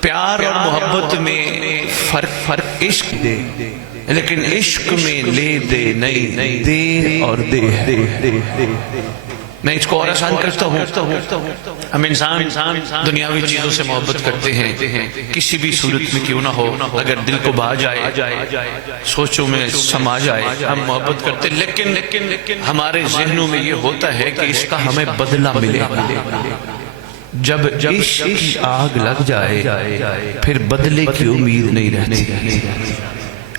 پیار اور محبت میں فرق عشق دے، لیکن عشق میں لے دے نہیں دیر اور دے۔ میں اس کو اور آسان کرتا ہوں، ہم انسان دنیاوی چیزوں سے محبت کرتے ہیں، کسی بھی صورت میں کیوں نہ ہو، اگر دل کو بھا جائے، سوچوں میں سما جائے، ہم محبت کرتے، لیکن ہمارے ذہنوں میں یہ ہوتا ہے کہ اس کا ہمیں بدلہ ملے گا۔ جب عشق کی آگ لگ جائے پھر بدلے کی امید نہیں رہتی،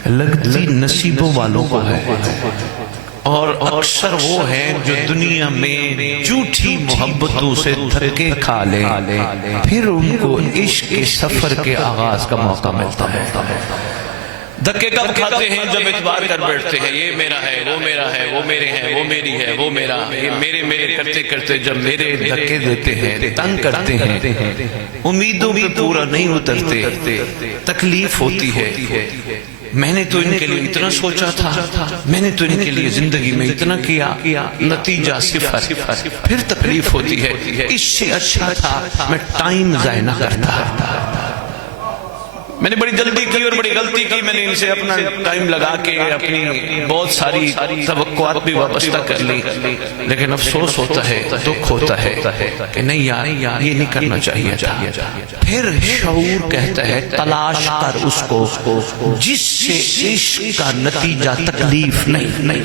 لگتی نصیبوں والوں کو ہے، اور اکثر وہ ہیں جو دنیا میں جھوٹی محبتوں سے دھکے کھا لیں، پھر ان کو عشق کے سفر کے آغاز کا موقع ملتا ہے۔ دھکے کب کھاتے ہیں؟ جب اعتبار کر بیٹھتے ہیں، یہ میرا ہے، وہ میرا ہے، وہ میرے ہیں، وہ میری ہے، وہ میرا، یہ میرے کرتے کرتے جب میرے دھکے دیتے ہیں، تنگ کرتے ہیں، امیدوں پہ پورا نہیں اترتے، تکلیف ہوتی ہے۔ میں نے تو ان کے لیے اتنا سوچا تھا، میں نے تو ان کے لیے زندگی میں اتنا کیا، نتیجہ صفر، پھر تکلیف ہوتی ہے۔ اس سے اچھا تھا میں ٹائم ضائع نہ کرتا۔ میں نے بڑی جلدی کی اور بڑی غلطی کی، میں نے ان سے اپنا ٹائم لگا کے اپنی بہت ساری توقعات بھی وابستہ کر لی، لیکن افسوس ہوتا ہے، دکھ ہوتا ہے کہ نہیں یار یہ نہیں کرنا چاہیے تھا۔ پھر شعور کہتا ہے تلاش کر اس کو جس سے عشق کا نتیجہ تکلیف نہیں۔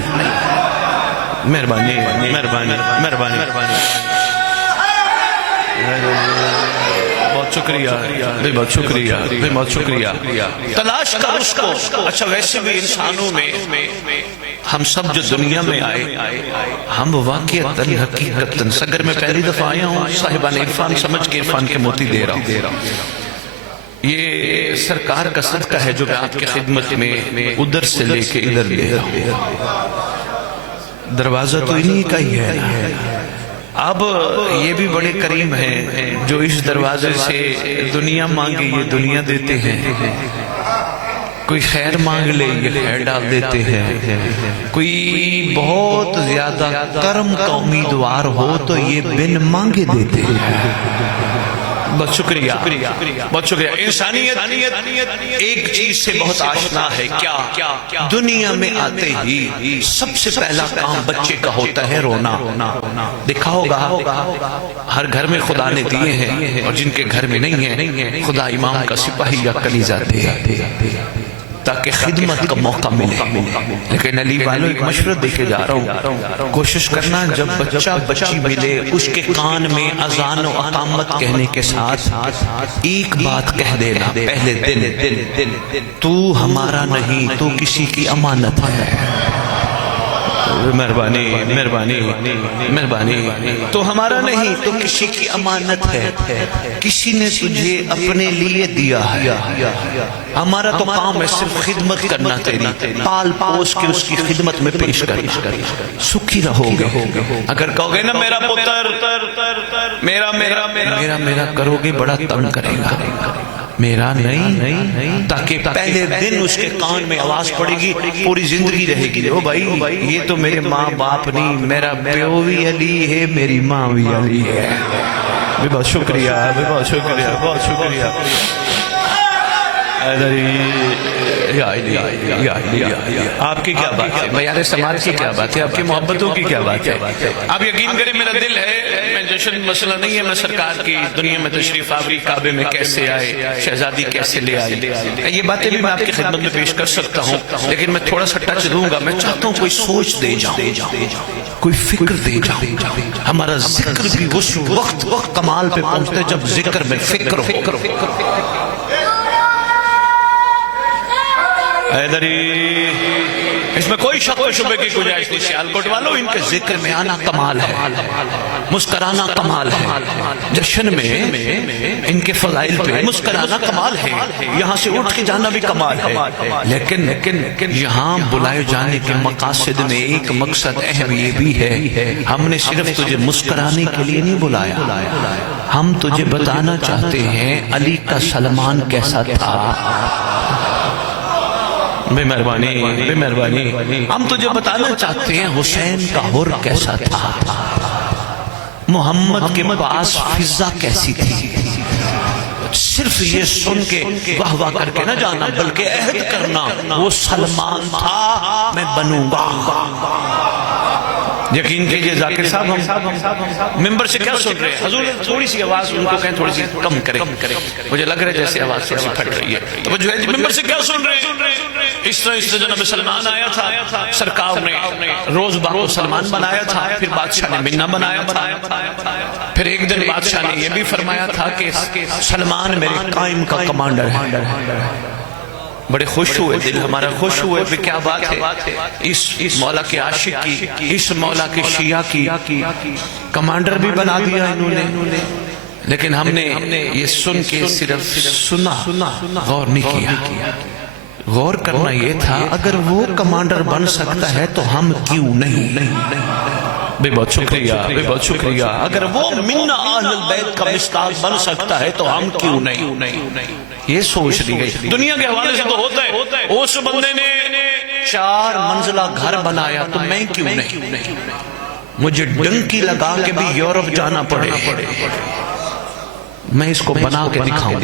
مہربانی مہربانی مہربانی بہت شکریہ، بہت شکریہ، بہت شکریہ۔ تلاش کر اس کو۔ اچھا ویسے بھی انسانوں میں ہم سب جو دنیا میں آئے، ہم واقعتاً حقیقتاً، اگر میں پہلی دفعہ آیا ہوں صاحبان عرفان سمجھ کے عرفان کے موتی دے رہا ہوں، یہ سرکار کا صدقہ ہے جو میں آپ کی خدمت میں ادھر سے لے کے ادھر لے رہا ہوں۔ دروازہ تو انہی کا ہی ہے۔ اب یہ بھی بڑے کریم ہیں جو اس دروازے سے دنیا مانگے یہ دنیا دیتے ہیں، کوئی خیر مانگ لے یہ خیر ڈال دیتے ہیں، کوئی بہت زیادہ کرم کا امیدوار ہو تو یہ بن مانگے دیتے ہیں۔ بہت شکریہ، بہت شکریہ۔ انسانیت ایک چیز سے بہت آشنا ہے، کیا؟ دنیا میں آتے ہی سب سے پہلا کام بچے کا ہوتا ہے رونا۔ دیکھا ہوگا ہر گھر میں خدا نے دیے ہیں، اور جن کے گھر میں نہیں ہیں خدا امام کا سپاہی یا کلیجہ دے تاکہ خدمت کا موقع ملے۔ لیکن علی والوں ایک مشورہ دے کے جا رہا ہوں، کوشش کرنا جب بچی ملے اس کے کان میں اذان و اقامت کہنے کے ساتھ ایک بات کہہ دینا پہلے دن، تو ہمارا نہیں تو کسی کی امانت ہے۔ مہربانی مہربانی مہربانی، تو ہمارا نہیں تو کسی کی امانت ہے، کسی نے تجھے اپنے لیے دیا ہے، ہمارا تو کام ہے صرف خدمت کرنا، تیری پال پوس کے اس کی خدمت میں پیش کرنا، سکھی رہو گے۔ اگر کہو گے نا میرا پتر میرا کرو گے بڑا تنگ کرے گا، میرا نہیں، تاکہ پہلے دن اس کے کان میں آواز پڑے گی، پوری زندگی رہے گی، او بھائی یہ تو میرے ماں باپ نہیں، میرا پیو بھی علی ہے، میری ماں بھی علی ہے۔ بہت شکریہ، بہت شکریہ، بہت شکریہ۔ آپ کی کیا بات ہے، بیان سماج کی کیا بات ہے، آپ کی محبتوں کی کیا بات ہے۔ آپ یقین کریں میرا دل ہے، میں جشن مسئلہ نہیں ہے، میں سرکار کی دنیا میں تشریف آوری، کعبے میں کیسے آئے، شہزادی کیسے لے آئی، یہ باتیں بھی میں آپ کی خدمت میں پیش کر سکتا ہوں، لیکن میں تھوڑا سا ٹچ دوں گا۔ میں چاہتا ہوں کوئی سوچ دے جاؤں، کوئی فکر دے جاؤں۔ ہمارا ذکر بھی اس وقت کمال پہ پہنچتا ہے جب ذکر میں فکر ہو۔ حیدری، اس میں کوئی شک و شبہ کی گنجائش نہیں۔ سیالکوٹ والوں ان کے ذکر میں آنا کمال ہے، مسکرانا کمال ہے، جشن میں ان کے فضائل پہ مسکرانا کمال ہے، یہاں سے اٹھ کے جانا بھی کمال ہے، لیکن یہاں بلائے جانے کے مقاصد میں ایک مقصد اہم یہ بھی ہے، ہم نے صرف تجھے مسکرانے کے لیے نہیں بلایا، ہم تجھے بتانا چاہتے ہیں علی کا سلمان کیسا تھا۔ بے مہربانی، ہم تجھے بتانا چاہتے ہیں حسین کا حر کیسا تھا، محمد کے پاس فضا کیسی تھی، صرف یہ سن کے واہ واہ کر کے نہ جانا بلکہ عہد کرنا وہ سلمان تھا میں بنوں گا. یقین کیجئے ذاکر صاحب ہم ممبر سے کیا سن رہے ہیں؟ حضور تھوڑی سی آواز ان کو کہیں تھوڑی سی کم کریں. مجھے لگ رہا ہے جیسے آواز تھوڑی سی پھٹ رہی ہے. تو جو ہے ممبر سے کیا سن رہے ہیں؟ اس طرح جناب سلمان آیا تھا, سرکار نے روز باغ کو سلمان بنایا تھا, پھر بادشاہ نے منا بنایا تھا, پھر ایک دن بادشاہ نے یہ بھی فرمایا تھا کہ سلمان میرے قائم کا کمانڈر ہے. بڑے خوش ہوئے, دل ہمارا خوش ہوئے کہ کیا بات ہے, اس مولا کے عاشق کی, اس مولا کے شیعہ کی کمانڈر بھی بنا دیا انہوں نے. لیکن ہم نے یہ سن کے صرف سنا, غور نہیں کیا. غور کرنا یہ تھا اگر وہ کمانڈر بن سکتا ہے تو ہم کیوں نہیں. بے بہت شکریہ, بے بہت شکریہ. اگر وہ منا اہل البیت کا مصداق بن سکتا ہے تو ہم کیوں نہیں. یہ سوچ لی گئی. دنیا کے حوالے سے تو ہوتا ہے, اس بندے نے 4 منزلہ گھر بنایا تو میں کیوں نہیں. مجھے ڈنکی لگا کے بھی یورپ جانا پڑے, میں اس کو بنا کے دکھاؤں.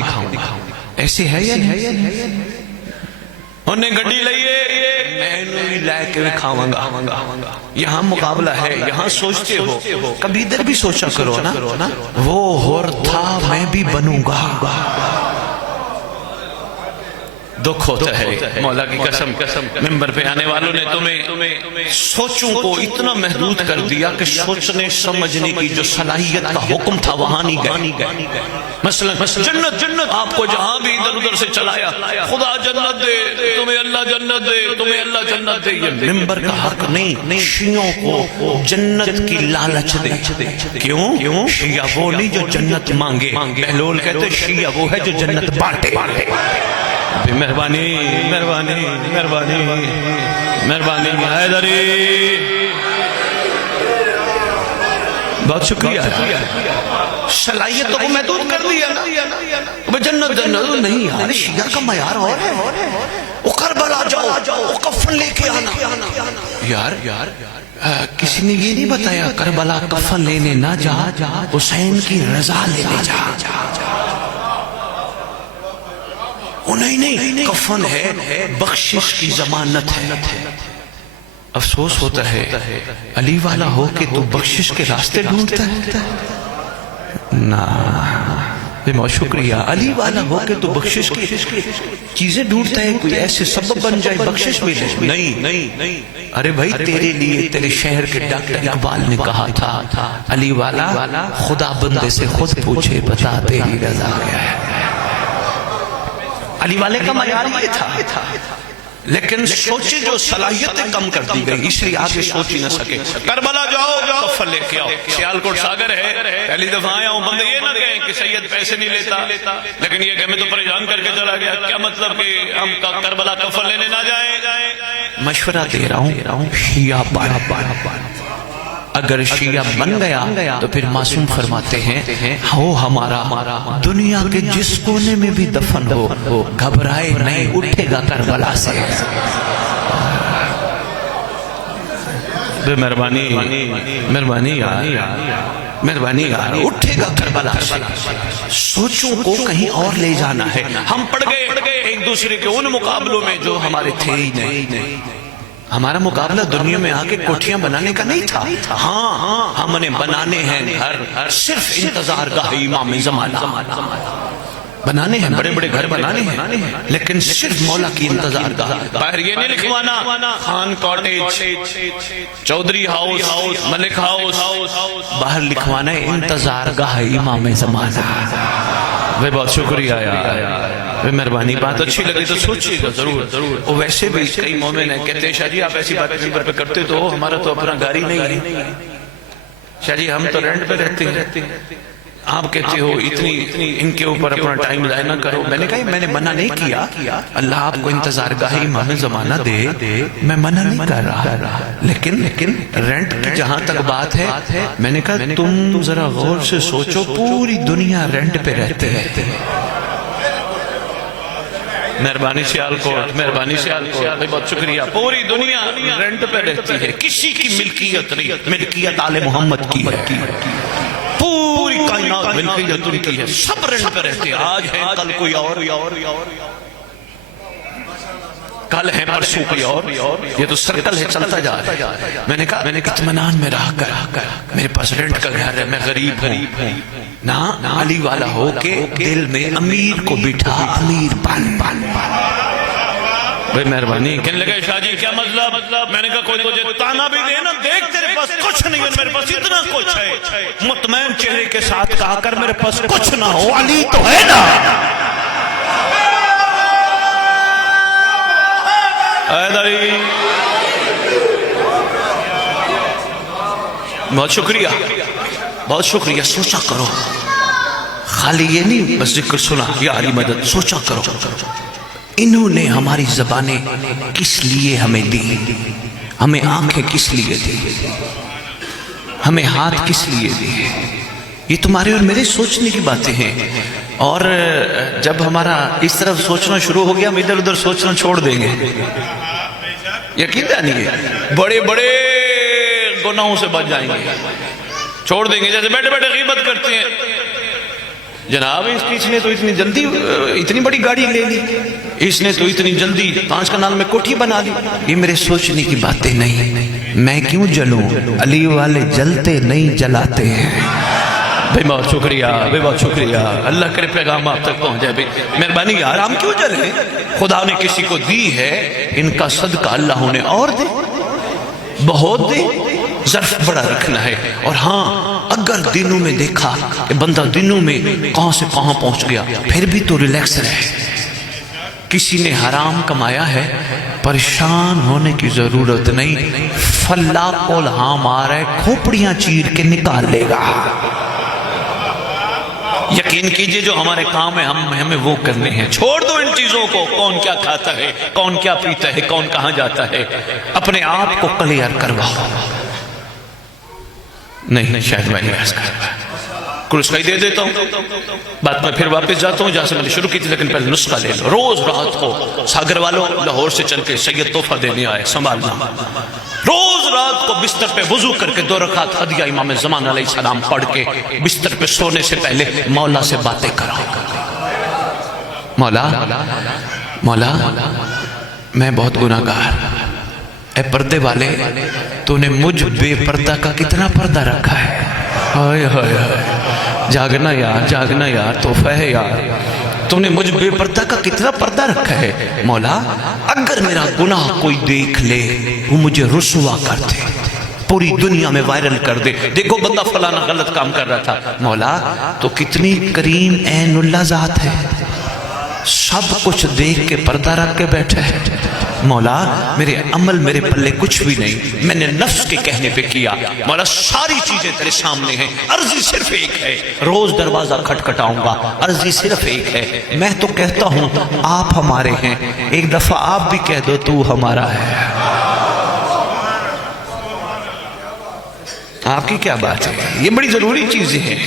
ایسے ہے یا نہیں؟ انہیں گھڑی لئیے, میں انہیں لائے کے کھاواں گا. یہاں مقابلہ ہے, یہاں سوچتے ہو, کبھی ادھر بھی سوچا کرو نا. وہ ہور تھا میں بھی بنوں گا. دکھ ہوتا ہے مولا کی قسم, ممبر پہ آنے والوں نے تمہیں سوچوں کو اتنا محدود کر دیا کہ سوچنے سمجھنے کی جو صلاحیت کا حکم تھا وہاں نہیں گئے. مثلا جنت آپ کو جہاں بھی ادھر ادھر سے چلایا, خدا جنت دے تمہیں, اللہ جنت دے تمہیں, اللہ جنت دے. یہ ممبر کا حق نہیں, شیعوں کو جنت کی لالچ دے. کیوں؟ شیعہ وہ نہیں جو جنت مانگے. بہلول کہتے شیعہ وہ ہے جو جنت بانٹے. مہربانی مہربانی مہربانی مہربانی حیدری, بہت شکریہ. صلاحیتوں کو محدود کر دیا نا. جنت نہیں یار, شیعہ کا معیار اور ہے. وہ کربلا جاؤ, وہ کفن لے کے آنا. یار کسی نے یہ نہیں بتایا کربلا کفن لینے نہ جا, حسین کی رضا لینے جا. نہیں, کفن ہے, بخشش کی ضمانت ہے. افسوس ہوتا ہے علی والا ہو کہ تو بخشش کے راستے ڈھونڈتا ہے. نا, بہت شکریہ. علی والا ہو کہ تو بخشش کی چیزیں ڈھونڈتا ہے, کوئی ایسے سبب بن جائے بخشش ملے. نہیں. ارے بھائی تیرے لیے تیرے شہر کے ڈاکٹر اقبال نے کہا تھا علی والا خدا بندے سے خود پوچھے بتا تیری رضا کیا ہے. علی والے کا معیار یہ تھا, لیکن سوچے جو صلاحیتیں کم کر دی گئی, اس لیے آگے سوچ ہی نہ سکے. کربلا جاؤ, کفن لے کے آؤ. سیالکوٹ ساگر ہے, پہلی دفعہ آیا ہوں. بندے یہ نہ کہیں کہ سید پیسے نہیں لیتا, لیکن یہ کہ میں تو پریشان کر کے چلا گیا. کیا مطلب کہ ہم کربلا کفن لینے نہ جائیں؟ مشورہ دے رہا ہوں, شیعہ بن. اگر شیعہ بن گیا تو پھر معصوم فرماتے ہیں ہو ہمارا دنیا کے جس کونے میں بھی دفن ہو, گھبرائے نہیں, اٹھے گا کربلا سے. مہربانی مہربانی مہربانی, اٹھے گا کربلا سے. سوچوں کو کہیں اور لے جانا ہے. ہم پڑ گئے ایک دوسرے کے ان مقابلوں میں جو ہمارے تھے ہی نہیں. ہمارا مقابلہ دنیا میں آ کے کوٹھیاں بنانے کا نہیں تھا. ہاں ہم نے بنانے ہیں گھر, صرف انتظار گاہ امام زمانہ بنانے ہیں, بڑے بڑے گھر بنانے ہیں, لیکن صرف مولا کی انتظار گاہ. باہر یہ نہیں لکھوانا خان کاٹیج, چودھری ہاؤس, ملک ہاؤس. باہر لکھوانا ہے انتظار گاہ امام زمانہ. بہت شکریہ یار, مہربانی. بات اچھی لگی تو سوچیے گا ضرور. ویسے بھی کئی مومن ہیں کہتے ہیں شاہ جی آپ ایسی باتیں ممبر پہ کرتے تو ہمارا تو اپنا گاڑی نہیں ہے. شاہ جی ہم تو رینٹ پہ رہتے ہیں, آپ کہتے ہو اتنی ان کے اوپر اپنا ٹائم ضائع نہ کرو. میں نے کہا میں نے منع نہیں کیا, اللہ آپ کو انتظار گاہ امام زمانہ دے, میں منع نہیں کر رہا. لیکن رینٹ کی جہاں تک بات ہے, میں نے کہا تم ذرا غور سے سوچو, پوری دنیا رینٹ پہ رہتے ہیں. مہربانی سیالکوٹ, مہربانی سیالکوٹ, بہت شکریہ. پوری دنیا رینٹ پہ رہتی ہے, کسی کی ملکیت نہیں, ملکیت آل محمد کی ہے. پوری کائنات ملکیت ان کی ہے، سب رینٹ پہ رہتے ہیں، آج ہے کل کوئی اور، کل ہے پرسوں کوئی اور، یہ تو سرکل ہے چلتا جا رہا ہے۔ میں نے کہا اطمینان میں رہ کر میرے پاس رینٹ کا گھر ہے، میں غریب ہوں نہ علی والا ہو کے دل میں امیر کو بٹھا امیر بن بھائی مہربانی۔ کہنے لگے شاہ جی کیا مطلب؟ میں نے کہا کوئی تجھے تانا بھی دے نا، دیکھ تیرے پاس کچھ نہیں ہے، میرے پاس اتنا کچھ ہے، مطمئن چہرے کے ساتھ کہا کر میرے پاس کچھ نہ ہو علی تو ہے نا۔ علی بہت شکریہ، بہت شکریہ، سوچا کرو، خالی یہ نہیں بس ذکر سنا یا علی مدد، سوچا کرو انہوں نے ہماری زبانیں کس لیے ہمیں دی، ہمیں آنکھیں کس لیے دی، ہمیں ہاتھ کس لیے دی، یہ تمہارے اور میرے سوچنے کی باتیں ہیں۔ اور جب ہمارا اس طرف سوچنا شروع ہو گیا ہم ادھر ادھر سوچنا چھوڑ دیں گے، یقین نہیں ہے، بڑے بڑے گناہوں سے بچ جائیں گے، چھوڑ دیں گے۔ جیسے بیٹھے بیٹھے غیبت کرتے ہیں، جناب اس نے تو اتنی جلدی اتنی بڑی گاڑی لے لی، اس نے تو اتنی جلدی 5 کنال میں کوٹھی بنا لی، یہ میرے سوچنے کی باتیں نہیں، میں کیوں جلوں، علی والے جلتے نہیں جلاتے ہیں۔ بھائی بہت شکریہ، بھائی بہت شکریہ، اللہ کرے پیغام آپ تک پہنچ جائے۔ بھائی مہربانی یار ہم کیوں جلیں، خدا نے کسی کو دی ہے، ان کا صدقہ اللہ نے اور دے، بہت دے، ظرف بڑا رکھنا ہے۔ اور ہاں اگر دنوں میں دیکھا کہ بندہ دنوں میں کہاں سے کہاں پہنچ گیا، پھر بھی تو ریلیکس رہے۔ کسی نے حرام کمایا ہے، پریشان ہونے کی ضرورت نہیں، فلا کو لہاں مارے کھوپڑیاں چیر کے نکال لے گا۔ یقین کیجئے جو ہمارے کام ہے ہمیں وہ کرنے ہیں، چھوڑ دو ان چیزوں کو، کون کیا کھاتا ہے، کون کیا پیتا ہے، کون کہاں جاتا ہے، اپنے آپ کو کلیئر کرواؤ۔ نہیں شاید میں نہیں عرض کر پایا، کوئی نسخہ ہی دے دیتا ہوں، بعد میں پھر واپس جاتا ہوں جہاں سے میں نے شروع کی تھی، لیکن پہلے نسخہ لے لو۔ روز رات کو ساگر والوں لاہور سے چل کے سید تحفہ دینے آئے، سنبھالنا، روز رات کو بستر پہ وضو کر کے 2 رکعت ہدیہ امام زمان علیہ السلام پڑھ کے بستر پہ سونے سے پہلے مولا سے باتیں کرو، مولا مولا میں بہت گناہگار، اے پردے والے تو نے مجھ بے پردہ کا کتنا پردہ رکھا ہے، ہائے ہائے ہائے، جاگنا یار، جاگنا یار، تحفہ ہے یار، تو نے مجھ بے پردہ کا کتنا پردہ رکھا ہے۔ مولا اگر میرا گناہ کوئی دیکھ لے وہ مجھے رسوا کر دے، پوری دنیا میں وائرل کر دے، دیکھو بندہ فلانا غلط کام کر رہا تھا۔ مولا تو کتنی کریم عین اللہ ذات ہے، سب کچھ دیکھ کے پردہ رکھ کے بیٹھا ہے۔ مولا میرے عمل میرے پلے کچھ بھی نہیں، میں نے نفس کے کہنے پہ کیا، مولا ساری چیزیں تیرے سامنے ہیں، عرضی صرف ایک ہے، روز دروازہ کھٹکھٹاؤں گا، عرضی صرف ایک ہے، میں تو کہتا ہوں آپ ہمارے ہیں، ایک دفعہ آپ بھی کہہ دو تو ہمارا ہے۔ آپ کی کیا بات ہے، یہ بڑی ضروری چیزیں ہیں۔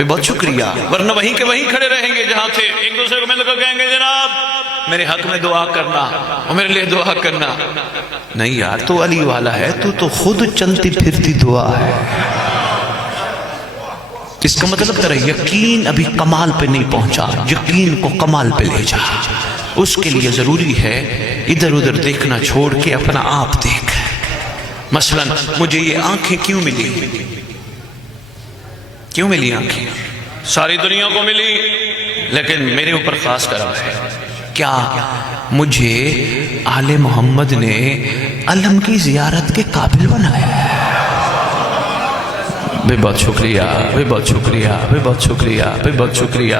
بہت شکریہ، ورنہ وہیں کے وہیں کھڑے رہیں گے جہاں تھے، ایک دوسرے کو مل کر کہیں گے جناب میرے حق میں دعا کرنا اور میرے لیے دعا کرنا۔ نہیں یار تو علی والا ہے، تو خود چلتی پھرتی دعا ہے۔ اس کا مطلب ترہ یقین ابھی کمال پہ نہیں پہنچا، یقین کو کمال پہ لے جا، اس کے لیے ضروری ہے ادھر ادھر دیکھنا چھوڑ کے اپنا آپ دیکھ۔ مثلا مجھے یہ آنکھیں کیوں ملی، کیوں ملی آنکھیں، ساری دنیا کو ملی لیکن میرے اوپر خاص کرم ہے، کیا مجھے آل محمد نے علم کی زیارت کے قابل بنایا ہے؟ بہت شکریہ، بہت شکریہ، بہت شکریہ، بہت شکریہ،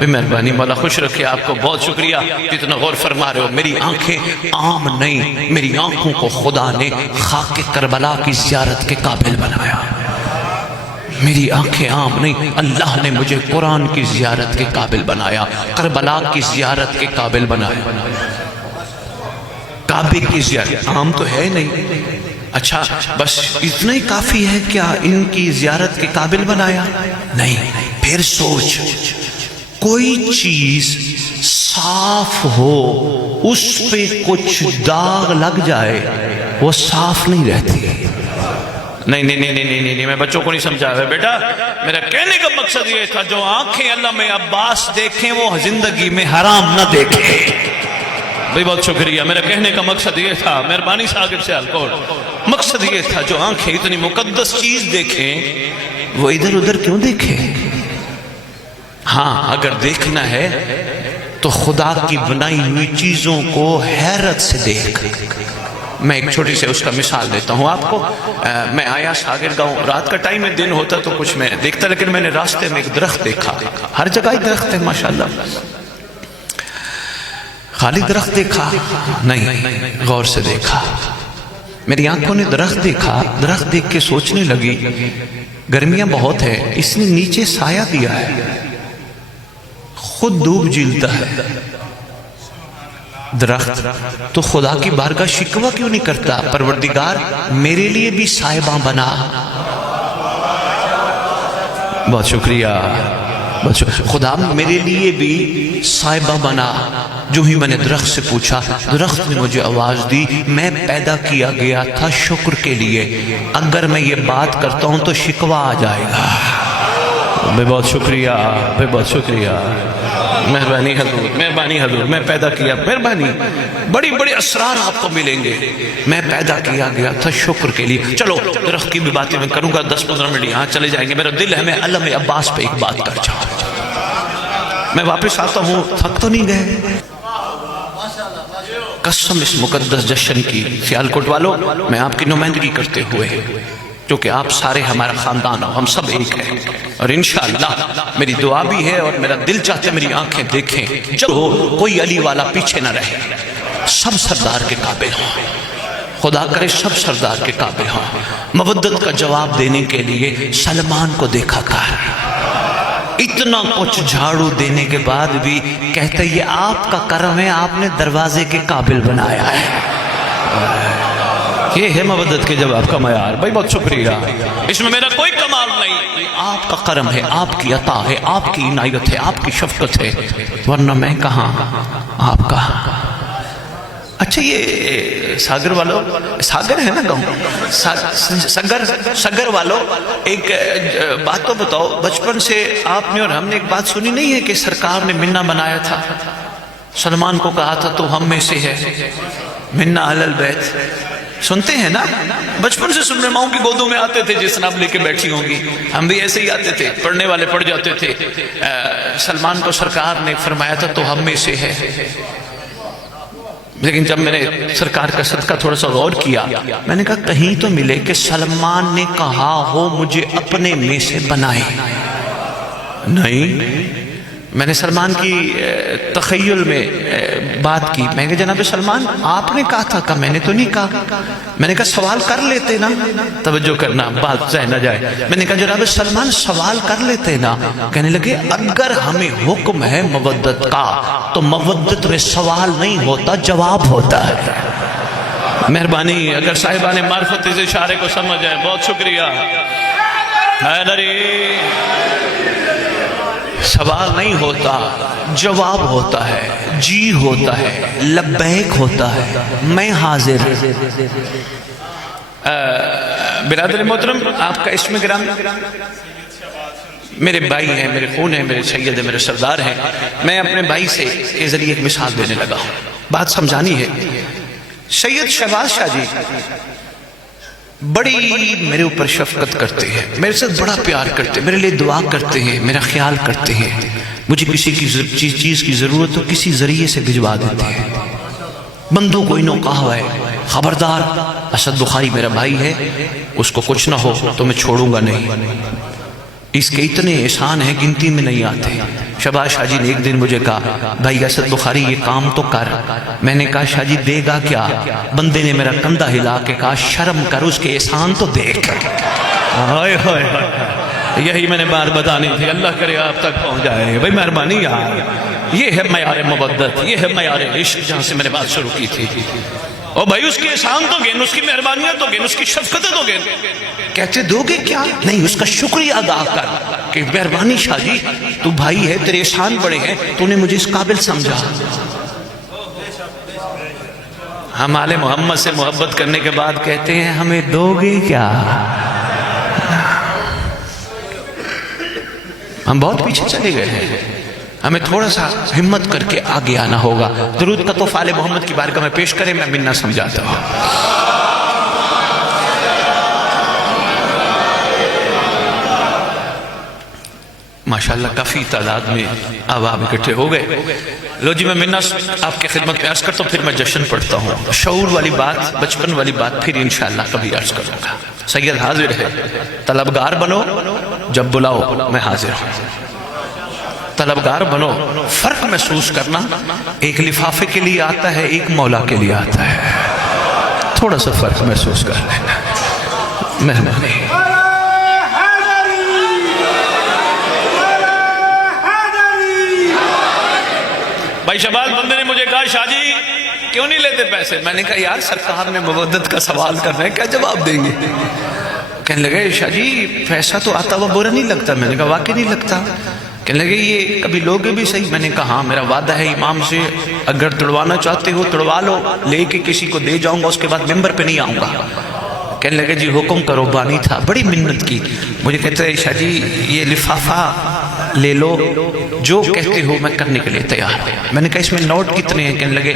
مہربانی مولا خوش رکھے آپ کو، بہت شکریہ جتنا غور فرما رہے ہو۔ میری آنکھیں عام نہیں، میری آنکھوں کو خدا نے خاک کربلا کی زیارت کے قابل بنایا۔ میری آنکھیں عام نہیں، اللہ نے مجھے قرآن کی زیارت کے قابل بنایا، کربلا کی زیارت کے قابل بنایا۔ کعبے کی زیارت عام تو ہے نہیں، اچھا بس اتنا ہی کافی ہے کیا ان کی زیارت کے قابل بنایا؟ نہیں، پھر سوچ، کوئی چیز صاف ہو اس پہ کچھ داغ لگ جائے وہ صاف نہیں رہتی، نہیں نہیں نہیں نہیں نہیں میں بچوں کو نہیں سمجھا ہے بیٹا. میرا کہنے کا مقصد یہ تھا جو آنکھیں علامہ عباس دیکھیں وہ زندگی میں حرام نہ دیکھیں. بھئی بہت شکریہ. میرا کہنے کا مقصد یہ تھا, مہربانی صاحب سے الکول, مقصد یہ تھا جو آنکھیں اتنی مقدس چیز دیکھیں وہ ادھر ادھر کیوں دیکھیں. ہاں اگر دیکھنا ہے تو خدا کی بنائی ہوئی چیزوں کو حیرت سے دیکھ. میں ایک چھوٹی سے اس کا مثال دیتا ہوں آپ کو. میں آیا ساگر گاؤں, رات کا ٹائم ہے, دن ہوتا تو کچھ میں دیکھتا, لیکن میں نے راستے میں ایک درخت دیکھا. ہر جگہ ہی درخت ہے ماشاءاللہ, خالی درخت دیکھا نہیں, غور سے دیکھا. میری آنکھوں نے درخت دیکھا. درخت دیکھ کے سوچنے لگی گرمیاں بہت ہے, اس نے نیچے سایہ دیا ہے, خود دھوپ جھیلتا ہے. درخت تو خدا کی بارگاہ شکوہ کیوں نہیں کرتا, پروردگار میرے لیے بھی صاحباں بنا. بہت شکریہ. خدا میرے لیے بھی صاحبہ بنا. جو ہی میں نے درخت سے پوچھا, درخت نے مجھے آواز دی, میں پیدا کیا گیا تھا شکر کے لیے, اگر میں یہ بات کرتا ہوں تو شکوہ آ جائے گا. بہت شکریہ, بہت شکریہ. مہربانی حضور, مہربانی حضور. میں پیدا کیا, مہربانی, بڑی بڑی اسرار آپ کو ملیں گے. میں پیدا کیا گیا تھا شکر کے لیے. چلو درخت کی بھی باتیں میں کروں گا, 10-15 منٹ یہاں چلے جائیں گے. میرا دل ہے میں علامہ عباس پہ ایک بات کر جاؤں. میں واپس آتا ہوں, تھک تو نہیں گئے؟ قسم اس مقدس جشن کی, سیالکوٹ والوں, میں آپ کی نمائندگی کرتے ہوئے, کیونکہ آپ سارے ہمارا خاندان ہو, ہم سب ایک ہیں, اور انشاءاللہ میری دعا بھی ہے اور میرا دل چاہتے میری آنکھیں دیکھیں جب ہو کوئی علی والا پیچھے نہ رہے, سب سردار کے قابل ہوں. خدا کرے سب سردار کے قابل ہوں. مودت کا جواب دینے کے لیے سلمان کو دیکھا کر, اتنا کچھ جھاڑو دینے کے بعد بھی کہتے یہ آپ کا کرم ہے, آپ نے دروازے کے قابل بنایا ہے. یہ ہے مودت کے جواب کا معیار. بھائی بہت شکریہ, اس میں میرا کوئی کمال نہیں, آپ کا کرم ہے, آپ کی عطا ہے, آپ کی عنایت ہے, آپ کی شفقت ہے, ورنہ میں کہاں, آپ کا. اچھا یہ ساگر والوں, ساگر ہے نا گاؤں, سگر والوں, ایک بات تو بتاؤ, بچپن سے آپ نے اور ہم نے ایک بات سنی نہیں ہے کہ سرکار نے منا بنایا تھا, سلمان کو کہا تھا تو ہم میں سے ہے, منا اہل البیت. سنتے ہیں نا, بچپن سے سن رہے, ماؤں کی گودوں میں آتے تھے جس نام لے کے بیٹھی ہوں گی, ہم بھی ایسے ہی آتے تھے, پڑھنے والے پڑھ جاتے تھے. سلمان کو سرکار نے فرمایا تھا تو ہم میں سے ہے. لیکن جب میں نے سرکار کا صدقہ تھوڑا سا غور کیا, میں نے کہا کہیں تو ملے کہ سلمان نے کہا ہو مجھے اپنے میں سے بنائے. نہیں, میں نے سلمان کی تخیل میں بات کی, میں نے کہا جناب سلمان آپ نے کہا تھا, میں نے تو نہیں کہا. میں نے کہا سوال کر لیتے نا, توجہ کرنا بات ضائع نہ جائے. میں نے کہا جناب سلمان سوال کر لیتے نا. کہنے لگے اگر ہمیں حکم ہے مودت کا تو مودت میں سوال نہیں ہوتا, جواب ہوتا ہے. مہربانی, اگر صاحبان معرفت اس اشارے کو سمجھ جائے, بہت شکریہ. حیدری, سوال نہیں ہوتا, جواب ہوتا ہے, جی ہوتا ہے, لبیک ہوتا ہے, میں حاضر. برادر محترم, آپ کا اسم گرامی, میرے بھائی ہیں, میرے خون ہیں, میرے سید ہیں, میرے سردار ہیں. میں اپنے بھائی سے کے ذریعے ایک مثال دینے لگا ہوں, بات سمجھانی ہے. سید شہباز شاہ جی بڑی میرے اوپر شفقت کرتے ہیں, میرے ساتھ بڑا پیار کرتے ہیں, میرے لیے دعا کرتے ہیں, میرا خیال کرتے ہیں. مجھے کسی کی چیز کی ضرورت تو کسی ذریعے سے بھجوا دیتے ہیں. بندوں کو انہوں کہا ہے خبردار, اسد بخاری میرا بھائی ہے, اس کو کچھ نہ ہو تو میں چھوڑوں گا نہیں. اس کے اتنے احسان ہیں گنتی میں نہیں آتے. شہباز شاہ جی نے ایک دن مجھے کہا بھائی اسد بخاری یہ کام تو کر. میں نے کہا شاہ جی دے گا کیا؟ بندے نے میرا کندھا ہلا کے کہا شرم کر, اس کے احسان تو دیکھ. یہی میں نے بات بتانی تھی, اللہ کرے آپ تک پہنچ جائے. بھائی مہربانی یار, یہ ہے معیار محبت, یہ ہے معیار عشق, جہاں سے میں نے بات شروع کی تھی. اور بھائی اس کے احسان تو گن, اس کی مہربانیاں تو گن, اس کی شفقتیں تو گن. کہتے دو گے کیا؟ نہیں, اس کا شکریہ ادا کر کہ مہربانی شاہ جی تو بھائی ہے, تیرے احسان بڑے ہیں, تو نے مجھے اس قابل سمجھا. ہم آل محمد سے محبت کرنے کے بعد کہتے ہیں ہمیں دو گے کیا؟ ہم بہت پیچھے چلے گئے ہیں، ہمیں تھوڑا سا ہمت کر کے آگے آنا ہوگا۔ درود کا تحفہ آل محمد کی بارگاہ میں پیش کریں، میں منا سمجھاتا ہوں۔ ماشاءاللہ کافی تعداد میں احباب اکٹھے ہو گئے۔ لو جی میں منا آپ کی خدمت میں عرض کرتا ہوں، پھر میں جشن پڑھتا ہوں۔ شعور والی بات، بچپن والی بات پھر انشاءاللہ کبھی عرض کروں گا۔ سید حاضر ہے، طلبگار بنو، جب بلاؤ میں حاضر ہوں۔ طلبگار بنو، فرق محسوس کرنا، ایک لفافے کے لیے آتا ہے، ایک مولا کے لیے آتا ہے، تھوڑا سا فرق محسوس کر لینا، مہربانی۔ بھائی شہباز بندے نے مجھے کہا شاہ جی کیوں نہیں لیتے پیسے؟ میں نے کہا یار سرکار نے مودت کا سوال کرنا ہے، کیا جواب دیں گے؟ کہنے لگے شاہ جی پیسہ تو آتا ہوا برا نہیں لگتا۔ میں نے کہا واقعی نہیں لگتا۔ کہنے لگے یہ کبھی لوگے بھی صحیح؟ میں نے کہا ہاں میرا وعدہ ہے امام سے، اگر تڑوانا چاہتے ہو تڑوا لو، لے کے کسی کو دے جاؤں گا، اس کے بعد ممبر پہ نہیں آؤں گا۔ کہنے لگے جی حکم کرو، بانی تھا، بڑی منت کی۔ مجھے کہتے ہیں شاہ جی یہ لفافہ لے لو، جو کہتے ہو میں کرنے کے لیے تیار ہوں۔ میں نے کہا اس میں نوٹ کتنے ہیں؟ کہنے لگے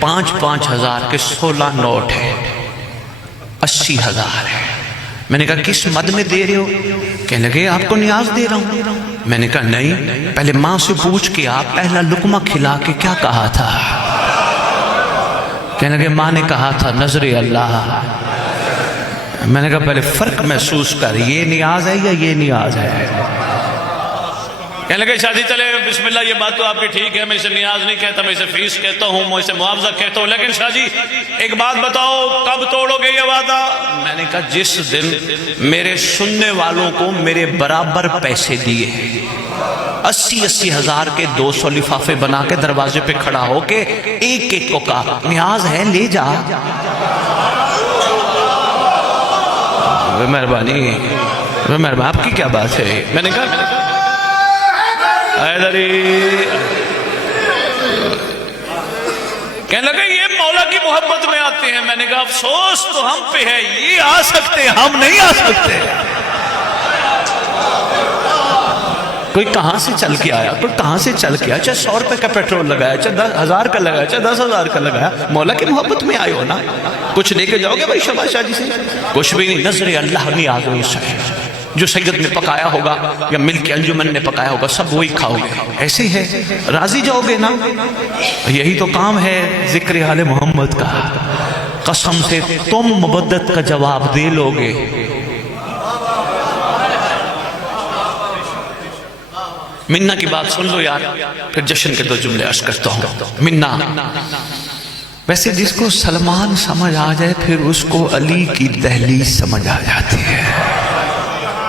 5-5 ہزار کے 16 نوٹ ہیں، 80,000 ہے۔ میں نے کہا کس مد میں دے رہے ہو؟ کہنے لگے آپ کو نیاز دے رہا ہوں۔ میں نے کہا نہیں، پہلے ماں سے پوچھ کے آپ پہلا لقمہ کھلا کے کیا کہا تھا؟ کہنے لگے ماں نے کہا تھا نظر اللہ۔ میں نے کہا پہلے فرق محسوس کر، یہ نیاز ہے یا یہ نیاز ہے؟ کہنے لگے شاہ جی چلے بسم اللہ، یہ بات تو آپ کی ٹھیک ہے، میں اسے نیاز نہیں کہتا، میں اسے فیس کہتا ہوں، میں اسے معاوضہ کہتا ہوں، لیکن شاہ جی ایک بات بتاؤ کب توڑو گے یہ وعدہ؟ میں نے کہا جس دن میرے سننے والوں کو میرے برابر پیسے دیے، 80 ہزار کے 200 لفافے بنا کے دروازے پہ کھڑا ہو کے ایک ایک کو کہا نیاز ہے لے جا۔ مہربانی آپ کی کیا بات ہے؟ میں نے کہا حیدری، کہنے لگے یہ مولا کی محبت میں آتے ہیں۔ میں نے کہا افسوس تو ہم پہ ہے، یہ آ سکتے ہم نہیں آ سکتے۔ کوئی کہاں سے چل کے آیا، کوئی کہاں سے چل کے آیا، چاہے 100 روپے کا پیٹرول لگایا، چاہے 10,000 کا لگایا، چاہے 10,000 کا لگایا، مولا کی محبت میں آئے ہو نا۔ کچھ لے کے جاؤ گے بھائی شہباز شاہ جی سے؟ کچھ بھی نہیں، نظر اللہ نہیں آ گئی سے جو سید نے پکایا ہوگا یا مل کے انجمن نے پکایا ہوگا سب وہی کھاؤ گے۔ ایسے ہے راضی جاؤ گے نا؟ یہی تو کام ہے ذکر آل محمد کا۔ قسم سے تم مبدت کا جواب دے لو گے۔ منا کی بات سن لو یار، پھر جشن کے 2 جملے عرض کرتا ہوں۔ منا ویسے جس کو سلمان سمجھ آ جائے پھر اس کو علی کی دہلیز سمجھ آ جاتی ہے۔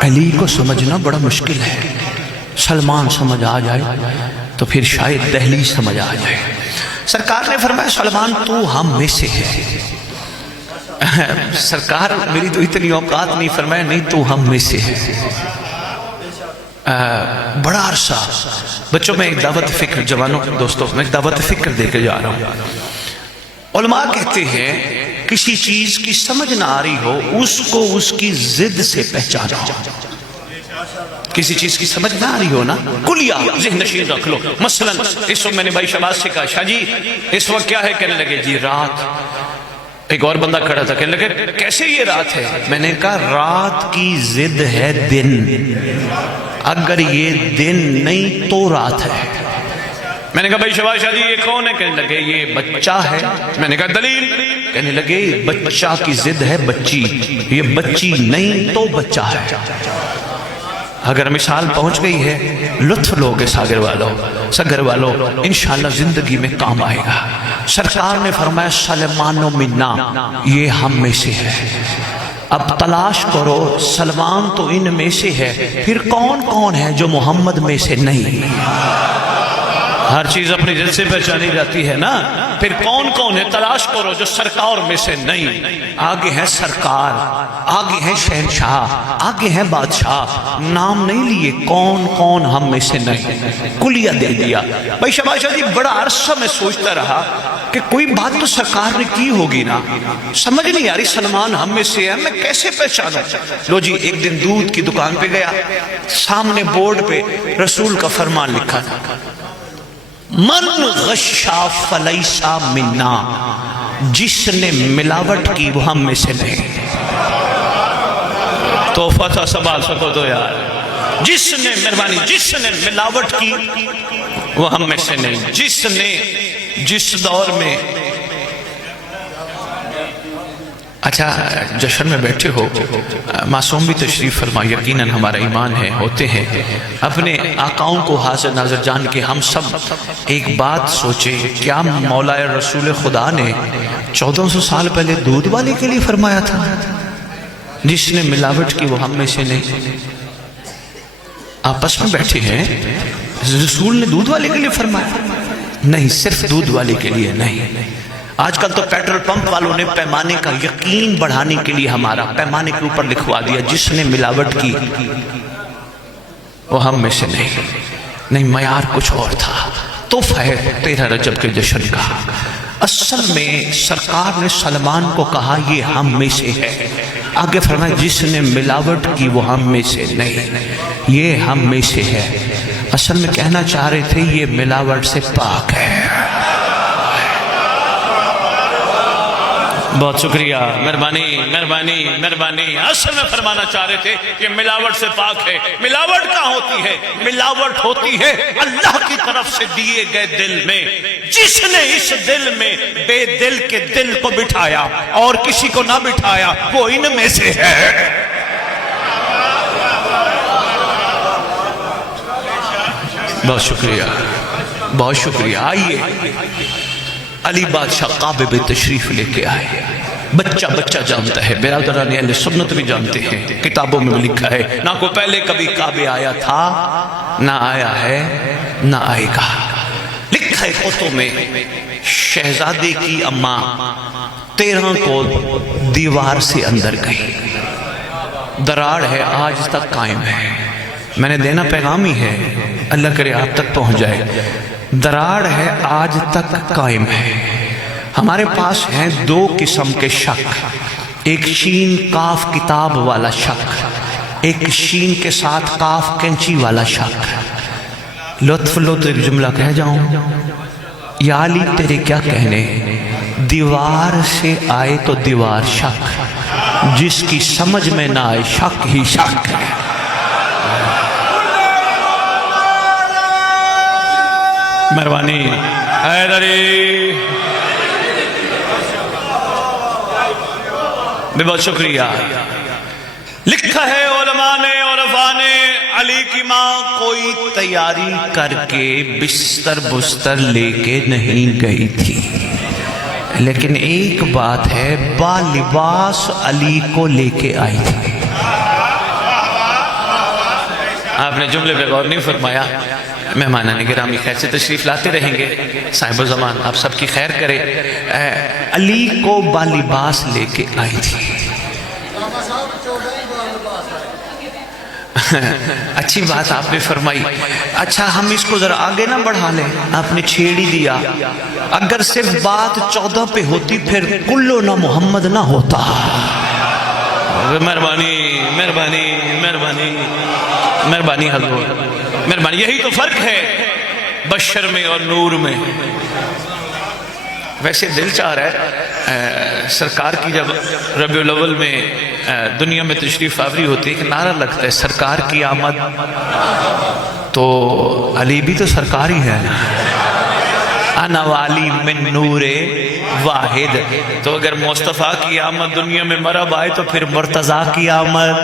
علی کو سمجھنا بڑا مشکل ہے، سلمان سمجھ آ جائے تو پھر شاید دہلیز سمجھ آ جائے۔ سرکار نے فرمایا سلمان تو ہم میں سے ہے۔ سرکار میری تو اتنی اوقات نہیں، فرمایا نہیں تو ہم میں سے ہے۔ بڑا عرصہ بچوں میں ایک دعوت فکر، جوانوں دوستوں میں ایک دعوت فکر دے کے جا رہا ہوں۔ علماء کہتے ہیں کسی چیز کی سمجھ نہ آ رہی ہو اس کو اس کی ضد سے پہچانو۔ کسی چیز کی سمجھ نہ آ رہی ہو نا، کلیہ ذہن نشین رکھ لو۔ مثلا اس وقت میں نے بھائی شہباز سے کہا شاہ جی اس وقت کیا ہے؟ کہنے لگے جی رات۔ ایک اور بندہ کھڑا تھا، کہنے لگے کیسے یہ رات ہے؟ میں نے کہا رات کی ضد ہے دن، اگر یہ دن نہیں تو رات ہے۔ میں نے کہا بھائی شہباز شاہ جی یہ کون ہے؟ کہنے لگے یہ بچہ ہے۔ میں نے کہا دلیل؟ کہنے لگے بچہ کی ضد ہے بچی، یہ بچی نہیں تو بچہ ہے۔ اگر مثال پہنچ گئی ہے لطف لوگے ساگر والوں انشاءاللہ زندگی میں کام آئے گا۔ سرکار نے فرمایا سلمان و منا یہ ہم میں سے ہے۔ اب تلاش کرو سلمان تو ان میں سے ہے، پھر کون کون ہے جو محمد میں سے نہیں؟ ہر چیز اپنی دل سے پہچانی جاتی ہے نا. پھر کون کون ہے تلاش کرو جو سرکار میں سے نہیں. آگے ہے سرکار, آگے ہے شہنشاہ, آگے ہے بادشاہ. نام نہیں لیے کون کون ہم میں سے نہیں, کلیہ دے دیا. بھائی شہباز شاہ جی بڑا عرصہ میں سوچتا رہا کہ کوئی بات تو سرکار نے کی ہوگی نا, سمجھ نہیں آ رہی. سلمان ہم میں سے ہے, میں کیسے پہچانوں. لو جی ایک دن دودھ کی دکان پہ گیا, سامنے بورڈ پہ رسول کا فرمان لکھا تھا, من غشا فلیسا منا, جس نے ملاوٹ کی وہ ہم میں سے نہیں. تحفہ تھا, سنبھال سکو تو یار. جس نے مہربانی, جس نے ملاوٹ کی وہ ہم میں سے نہیں. جس نے جس دور میں, اچھا جشن میں بیٹھے ہو, معصوم بھی تشریف فرما, یقیناً ہمارا ایمان ہے, ہوتے ہیں اپنے آقاؤں کو حاضر ناظر جان کے ہم سب ایک بات سوچیں, کیا مولا رسول خدا نے 1400 سال پہلے دودھ والے کے لیے فرمایا تھا جس نے ملاوٹ کی وہ ہم میں سے نہیں؟ آپس میں بیٹھے ہیں, رسول نے دودھ والے کے لیے فرمایا نہیں, صرف دودھ والے کے لیے نہیں. آج کل تو پیٹرول پمپ والوں نے پیمانے کا یقین بڑھانے کے لیے ہمارا پیمانے کے اوپر لکھوا دیا جس نے ملاوٹ کی وہ ہم میں سے نہیں. معیار کچھ اور تھا. تحفہ ہے 13 رجب کے جشن کا. اصل میں سرکار نے سلمان کو کہا یہ ہم میں سے ہے, آگے فرمایا جس نے ملاوٹ کی وہ ہم میں سے نہیں, یہ ہم میں سے ہے. اصل میں کہنا چاہ رہے تھے یہ ملاوٹ سے پاک ہے. بہت شکریہ, مہربانی مہربانی مہربانی. اصل میں فرمانا چاہ رہے تھے کہ ملاوٹ سے پاک ہے. ملاوٹ کہاں ہوتی ہے؟ ملاوٹ ہوتی ہے اللہ کی طرف سے دیے گئے دل میں. جس نے اس دل میں بے دل کے دل کو بٹھایا اور کسی کو نہ بٹھایا وہ ان میں سے ہے. بہت شکریہ, بہت شکریہ. آئیے علی بادشاہ کعبے پہ تشریف لے کے آئے. بچہ بچہ جانتا ہے, برادران اہل سنت بھی جانتے ہیں, کتابوں میں بھی لکھا ہے نہ کو پہلے کبھی کعبے آیا تھا, نہ آیا ہے, نہ آئے گا. لکھا ہے کتب میں, شہزادے کی اماں 13 کو دیوار سے اندر گئی, دراڑ ہے آج تک قائم ہے. میں نے دینا پیغام ہی ہے, اللہ کرے آپ تک پہنچ جائے. دراڑ ہے آج تک قائم ہے. ہمارے پاس ہیں 2 قسم کے شک, ایک شین کاف کتاب والا شک, ایک شین کے ساتھ کاف کینچی والا شک. لطف ایک جملہ کہہ جاؤں, یا علی تیرے کیا کہنے, دیوار سے آئے تو دیوار شک, جس کی سمجھ میں نہ آئے شک ہی شک ہے. مہربانی حیدری, بہت شکریہ. لکھا ہے علماء نے عرفاء نے, علی کی ماں کوئی تیاری کر کے بستر بستر لے کے نہیں گئی تھی, لیکن ایک بات ہے با لباس علی کو لے کے آئی تھی. آپ نے جملے پہ غور نہیں فرمایا. مہمانان گرامی خیر سے تشریف لاتے رہیں گے, صاحب الزمان آپ سب کی خیر کرے. علی کو بالباس لے کے آئی تھی. اچھی بات آپ نے فرمائی. اچھا ہم اس کو ذرا آگے نہ بڑھا لیں, آپ نے چھیڑ ہی دیا. اگر صرف بات 14 پہ ہوتی پھر کلو نہ محمد نہ ہوتا. مہربانی مہربانی مہربانی مہربانی حضور, مہربانی. یہی تو فرق ہے بشر میں اور نور میں. ویسے دل چاہ رہا ہے سرکار کی جب ربیع الاول میں دنیا میں تشریف آوری ہوتی ہے, ایک نعرہ لگتا ہے سرکار کی آمد, تو علی بھی تو سرکار ہی ہے, انا والی من نور واحد. تو اگر مصطفیٰ کی آمد دنیا میں مرب آئے تو پھر مرتضیٰ کی آمد,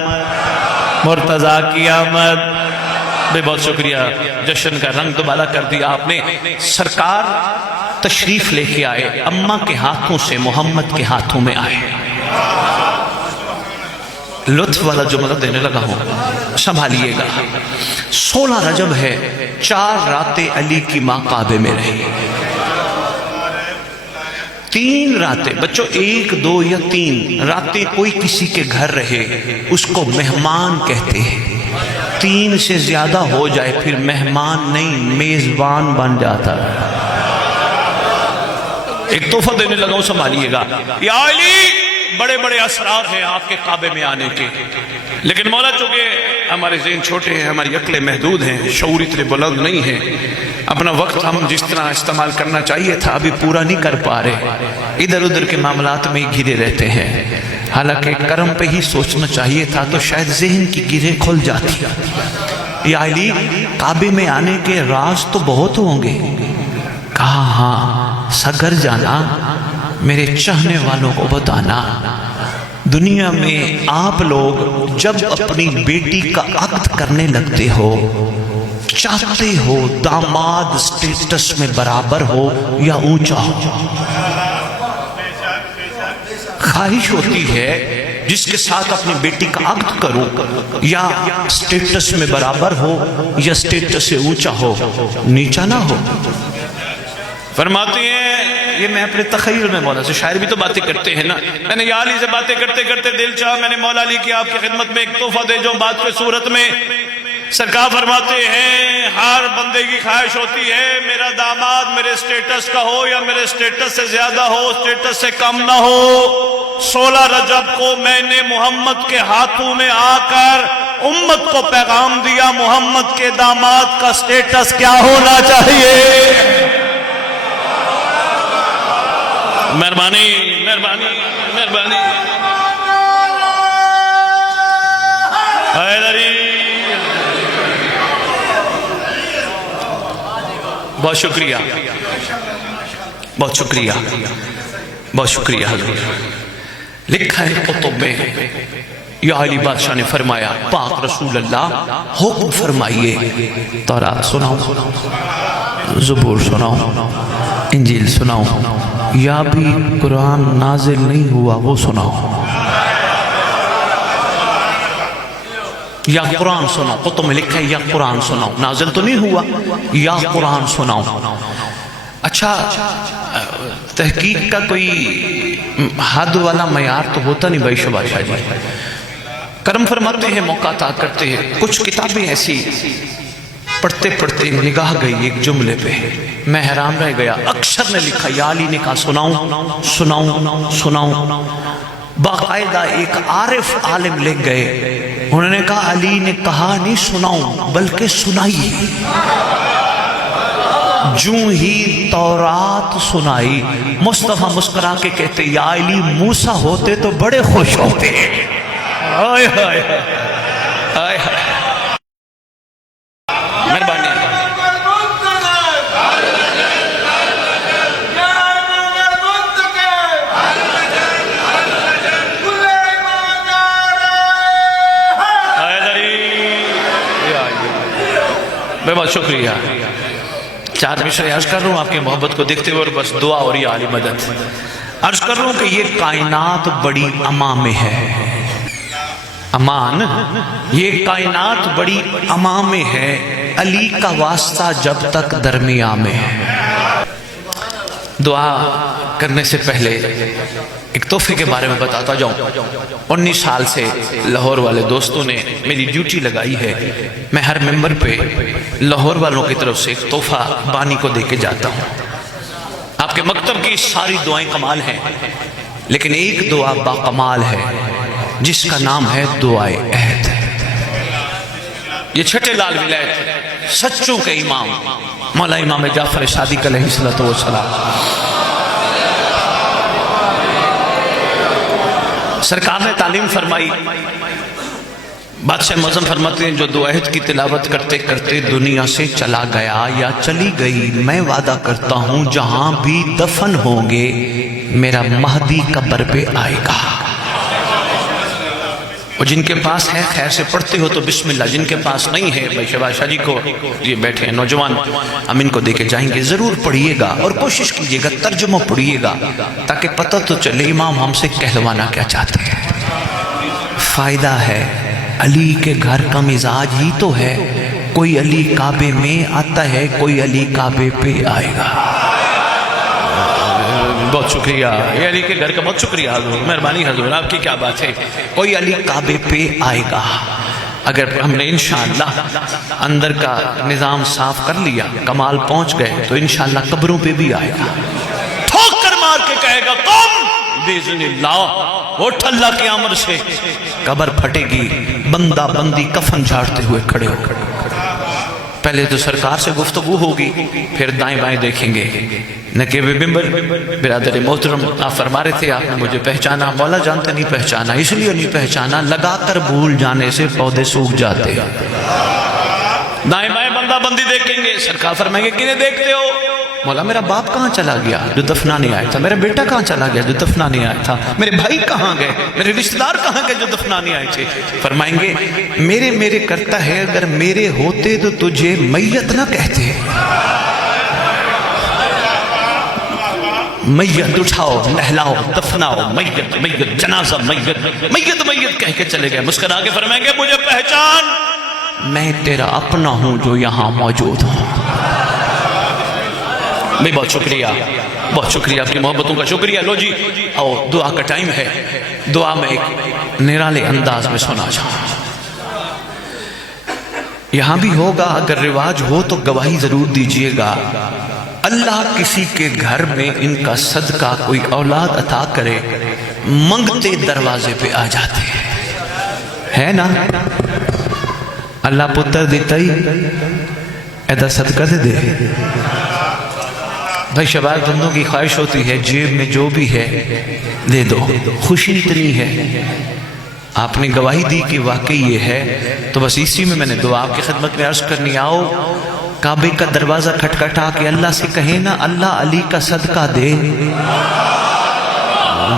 مرتضیٰ کی آمد. بہت شکریہ, جشن کا رنگ دوبالا کر دیا آپ نے. سرکار تشریف لے کے آئے, اماں کے ہاتھوں سے محمد کے ہاتھوں میں آئے. لطف والا جملہ دینے لگا ہوں، سنبھالیے گا۔ 16 رجب ہے، 4 راتیں علی کی ماں کعبے میں رہی، 3 راتیں، بچوں 1 2 یا 3 راتیں کوئی کسی کے گھر رہے اس کو مہمان کہتے ہیں، 3 سے زیادہ ہو جائے پھر مہمان نہیں میزبان بن جاتا ہے۔ ایک تحفہ دینے لگا ہوں، سنبھالیے گا۔ یا علی، بڑے بڑے اسرار ہیں آپ کے کعبے میں آنے کے، لیکن مولا چونکہ ہمارے ذہن چھوٹے ہیں، ہماری عقلیں محدود ہیں، شعور اتنے بلند نہیں ہیں، اپنا وقت ہم جس طرح استعمال کرنا چاہیے تھا ابھی پورا نہیں کر پا رہے، ادھر ادھر کے معاملات میں ہی گھرے رہتے ہیں، حالانکہ کرم پہ ہی سوچنا چاہیے تھا تو شاید ذہن کی گرہیں کھل جاتی۔ یا علی، کعبے میں آنے کے راز تو بہت ہوں گے۔ کہا ہاں، سگر جانا، میرے چاہنے والوں کو بتانا، دنیا میں آپ لوگ جب اپنی بیٹی کا عقد کرنے لگتے ہو، چاہتے ہو داماد سٹیٹس میں برابر ہو یا اونچا ہو، خواہش ہوتی ہے جس کے ساتھ اپنی بیٹی کا عقد کرو یا سٹیٹس میں برابر ہو یا سٹیٹس سے اونچا ہو، نیچا نہ ہو۔ فرماتے ہیں، یہ میں اپنے تخیل میں مولا سے، شاعر بھی تو باتیں کرتے ہیں نا، میں نے یا علی سے باتیں کرتے کرتے دل چاہا میں نے مولا علی کی آپ کی خدمت میں ایک تحفہ دے جو بات کے صورت میں۔ سرکار فرماتے ہیں، ہر بندے کی خواہش ہوتی ہے میرا داماد میرے سٹیٹس کا ہو یا میرے سٹیٹس سے زیادہ ہو، سٹیٹس سے کم نہ ہو۔ 16 رجب کو میں نے محمد کے ہاتھوں میں آ کر امت کو پیغام دیا، محمد کے داماد کا سٹیٹس کیا ہونا چاہیے۔ مہربانی مہربانی مہربانی، حیدری، بہت شکریہ بہت شکریہ بہت شکریہ حضور۔ لکھا ہے کتب میں، یا علی بادشاہ نے فرمایا پاک رسول اللہ حکم فرمائیے، تورات سناؤ، زبور سناؤ، انجیل سناؤ، یا بھی قرآن نازل نہیں ہوا وہ سناؤ، یا قرآن سناؤ۔ کتب میں لکھا ہے یا قرآن سناؤ، نازل تو نہیں ہوا، یا قرآن سناؤ۔ اچھا، تحقیق کا کوئی حد والا معیار تو ہوتا نہیں بھائی شبہ شاہ جی، کرم فرماتے ہیں، موقع عطا کرتے ہیں۔ کچھ کتابیں ایسی پڑھتے پڑھتے نگاہ گئی ایک جملے پہ، میں حیران رہ گیا، اکثر نے لکھا، یا علی نے کہا سناؤں سناؤں سناؤں، باقاعدہ ایک عارف عالم لکھ گئے، انہوں نے کہا علی نے کہا نہیں سناؤں بلکہ سنائی، جوں ہی تورات سنائی، مصطفیٰ مسکرا کے کہتے یا علی موسیٰ ہوتے تو بڑے خوش ہوتے۔ آئے آئے آئے آئے، مہربانی۔ بہت شکریہ۔ 4 مشرے عرض کر رہا ہوں آپ کی محبت کو دیکھتے ہوئے، اور بس دعا اور یا علی مدد۔ عرض کر رہا ہوں کہ یہ کائنات بڑی امان میں ہے، امان، یہ کائنات بڑی امان میں ہے، علی کا واسطہ جب تک درمیان میں ہے۔ دعا کرنے سے پہلے ایک تحفے کے بارے میں بتاتا جاؤں۔ 19 سال سے لاہور والے دوستوں نے میری ڈیوٹی لگائی ہے، میں ہر ممبر پہ لاہور والوں کی طرف سے ایک تحفہ بانی کو دے کے جاتا ہوں۔ آپ کے مکتب کی ساری دعائیں کمال ہیں، لیکن ایک دعا با کمال ہے جس کا نام ہے دعائے عہد۔ یہ چھٹے لال ولایت سچوں کے امام مولا امام جعفر صادق علیہ السلام، سرکار نے تعلیم فرمائی، بادشاہ معظم فرماتے ہیں جو دعا عہد کی تلاوت کرتے کرتے دنیا سے چلا گیا یا چلی گئی، میں وعدہ کرتا ہوں جہاں بھی دفن ہوں گے میرا مہدی قبر پہ آئے گا۔ اور جن کے پاس ہے خیر سے پڑھتے ہو تو بسم اللہ، جن کے پاس نہیں ہے بھائی شہباز شاہ جی کو یہ بیٹھے ہیں نوجوان، ہم ان کو دے کے جائیں گے، ضرور پڑھیے گا اور کوشش کیجئے گا ترجمہ پڑھیے گا تاکہ پتہ تو چلے امام ہم سے کہلوانا کیا چاہتے ہیں۔ فائدہ ہے، علی کے گھر کا مزاج ہی تو ہے، کوئی علی کعبے میں آتا ہے، کوئی علی کعبے پہ آئے گا۔ بہت شکریہ، یہ علی کے گھر کا بہت شکریہ حضور، مہربانی حضور، آپ کی کیا بات ہے، کوئی علی کعبے پہ آئے گا۔ اگر ہم نے انشاءاللہ اندر کا نظام صاف کر لیا، کمال پہنچ گئے، تو انشاءاللہ قبروں پہ بھی آئے گا، ٹھوک کر مار کے کہے گا قم باذن اللہ، اٹھ اللہ کے امر سے، قبر پھٹے گی، بندہ بندی کفن جھاڑتے ہوئے کھڑے ہو کر، پہلے تو سرکار سے گفتگو ہوگی، پھر دائیں بائیں دیکھیں گے۔ نقیب بمبر برادر محترم، آپ فرما رہے تھے آپ نے مجھے پہچانا، مولا جانتے نہیں پہچانا، اس لیے نہیں پہچانا، لگا کر بھول جانے سے پودے سوکھ جاتے ہیں۔ دائیں بائیں بندہ بندی دیکھیں گے، سرکار فرمائیں گے کنہیں دیکھتے ہو؟ مولا میرا باپ کہاں چلا گیا جو دفنانے آیا تھا، میرا بیٹا کہاں چلا گیا جو دفنانے آیا تھا، میرے بھائی کہاں گئے، میرے رشتہ دار کہاں گئے جو دفنانے آئے تھے؟ فرمائیں گے میرے کرتا ہے، اگر میرے ہوتے تو تجھے میت نہ کہتے، میت اٹھاؤ نہلاؤ دفناؤ، میت میت جنازہ میت میت میت کہہ کے چلے گئے، مسکرا کے فرمائیں گے مجھے پہچان، میں تیرا اپنا ہوں جو یہاں موجود ہوں۔ میں بہت شکریہ آپ کی محبتوں کا شکریہ۔ لو جی آؤ، دعا کا ٹائم ہے، دعا میں ایک نرالے انداز میں سنا جاؤں، یہاں بھی ہوگا، اگر رواج ہو تو گواہی ضرور دیجئے گا۔ اللہ کسی کے گھر میں ان کا صدقہ کوئی اولاد عطا کرے، منگتے دروازے پہ آ جاتے ہیں، ہے نا؟ اللہ پتر دیتا ہی ایدہ صدقہ دے دے۔ بھائی شباب بندوں کی خواہش ہوتی ہے جیب میں جو بھی ہے دے دو، خوشی اتنی ہے، آپ نے گواہی دی کہ واقعی یہ ہے، تو بس اسی میں نے دعا آپ کی خدمت میں عرض کرنی، آؤ کعبے کا دروازہ کھٹکھٹا کے اللہ سے کہیں نا اللہ علی کا صدقہ دے۔